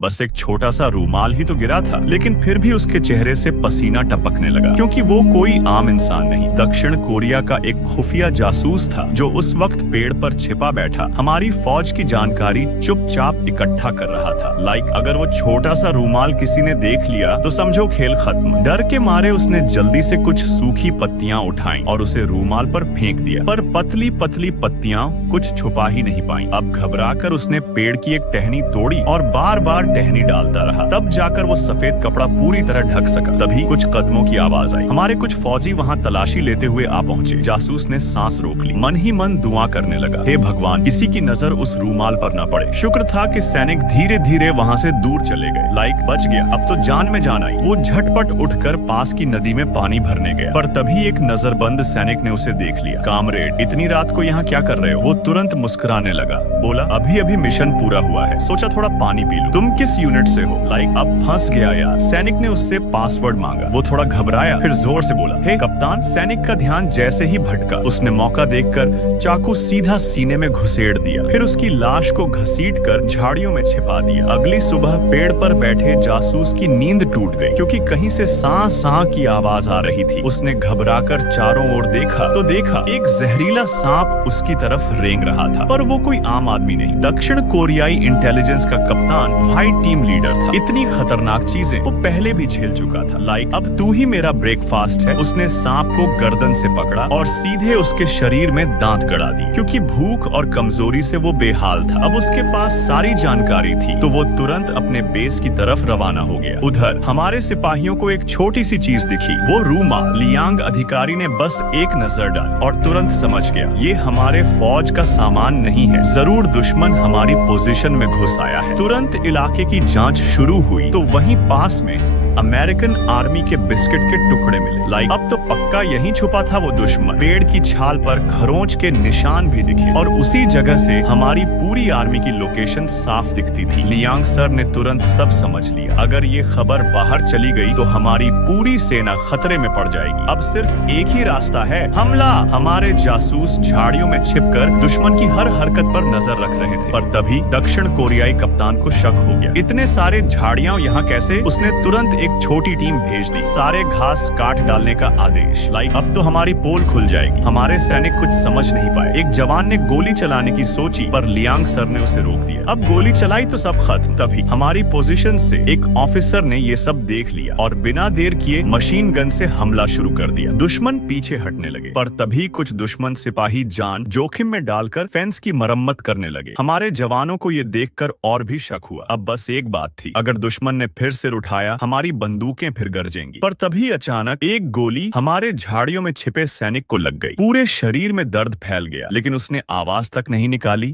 बस एक छोटा सा रूमाल ही तो गिरा था, लेकिन फिर भी उसके चेहरे से पसीना टपकने लगा, क्योंकि वो कोई आम इंसान नहीं, दक्षिण कोरिया का एक खुफिया जासूस था जो उस वक्त पेड़ पर छिपा बैठा हमारी फौज की जानकारी चुपचाप इकट्ठा कर रहा था। अगर वो छोटा सा रूमाल किसी ने देख लिया तो समझो खेल खत्म। डर के मारे उसने जल्दी से कुछ सूखी पत्तियां उठाई और उसे रूमाल पर फेंक दिया, पर पतली पतली पत्तियां कुछ छुपा ही नहीं पाई। अब घबराकर उसने पेड़ की एक टहनी तोड़ी और बार बार टहनी डालता रहा, तब जाकर वो सफेद कपड़ा पूरी तरह ढक सका। तभी कुछ कदमों की आवाज आई। हमारे कुछ फौजी वहाँ तलाशी लेते हुए आ पहुँचे। जासूस ने सांस रोक ली, मन ही मन दुआ करने लगा, हे भगवान, किसी की नजर उस रूमाल पर न पड़े। शुक्र था कि सैनिक धीरे धीरे वहाँ से दूर चले गए। बच गया, अब तो जान में जान आई। वो झटपट उठकर पास की नदी में पानी भरने गया, पर तभी एक नजरबंद सैनिक ने उसे देख लिया। कामरेड, इतनी रात को यहाँ क्या कर रहे हो? वो तुरंत मुस्कुराने लगा, बोला, अभी अभी मिशन पूरा हुआ है, सोचा थोड़ा पानी पी लूं। तुम किस यूनिट से हो? अब फंस गया यार। सैनिक ने उससे पासवर्ड मांगा। वो थोड़ा घबराया, फिर जोर से बोला, हे कप्तान। सैनिक का ध्यान जैसे ही भटका, उसने मौका देखकर चाकू सीधा सीने में घुसेड़ दिया, फिर उसकी लाश को घसीट कर झाड़ियों में छिपा दिया। अगली सुबह पेड़ पर बैठे जासूस की नींद टूट गई, क्योंकि कहीं से सा सा की आवाज आ रही थी। उसने घबराकर चारों ओर देखा तो देखा एक जहरीला सांप उसकी तरफ रेंग रहा था, पर वो कोई आम आदमी नहीं, दक्षिण कोरियाई इंटेलिजेंस का कप्तान, फाइट टीम लीडर था। इतनी खतरनाक चीजें वो पहले भी झेल चुका था। अब तू ही मेरा ब्रेकफास्ट है। उसने सांप को गर्दन से पकड़ा और सीधे उसके शरीर में दांत गड़ा दी, क्योंकि भूख और कमजोरी से वो बेहाल था। अब उसके पास सारी जानकारी थी, तो वो तुरंत अपने बेस की तरफ रवाना हो गया। उधर हमारे सिपाहियों को एक छोटी सी चीज दिखी, वो रूमाल। लियांग अधिकारी ने बस एक नजर डाली और तुरंत समझ गया, ये हमारे फौज का सामान नहीं है, जरूर दुश्मन हमारी पोजीशन में घुस आया है। तुरंत इलाके की जांच शुरू हुई तो वहीं पास में अमेरिकन आर्मी के बिस्किट के टुकड़े मिले। अब तो पक्का यहीं छुपा था वो दुश्मन। पेड़ की छाल पर खरोंच के निशान भी दिखे और उसी जगह से हमारी पूरी आर्मी की लोकेशन साफ दिखती थी। लियांग सर ने तुरंत सब समझ लिया, अगर ये खबर बाहर चली गई तो हमारी पूरी सेना खतरे में पड़ जाएगी। अब सिर्फ एक ही रास्ता है, हमला। हमारे जासूस झाड़ियों में छिपकर दुश्मन की हर हरकत पर नजर रख रहे थे, पर तभी दक्षिण कोरियाई कप्तान को शक हो गया, इतने सारे झाड़ियां यहाँ कैसे? उसने तुरंत एक छोटी टीम भेज दी, सारे घास काट डालने का आदेश। अब तो हमारी पोल खुल जाएगी। हमारे सैनिक कुछ समझ नहीं पाए। एक जवान ने गोली चलाने की सोची, पर लियांग सर ने उसे रोक दिया। अब गोली चलाई तो सब खत्म। तभी हमारी पोजीशन से एक ऑफिसर ने ये सब देख लिया और बिना देर किए मशीन गन से हमला शुरू कर दिया। दुश्मन पीछे हटने लगे, पर तभी कुछ दुश्मन सिपाही जान जोखिम में डालकर फेंस की मरम्मत करने लगे। हमारे जवानों को ये देखकर और भी शक हुआ। अब बस एक बात थी, अगर दुश्मन ने फिर सिर उठाया, हमारी बंदूकें फिर गरजेंगी। पर तभी अचानक एक गोली हमारे झाड़ियों में छिपे सैनिक को लग गई। पूरे शरीर में दर्द फैल गया, लेकिन उसने आवाज तक नहीं निकाली।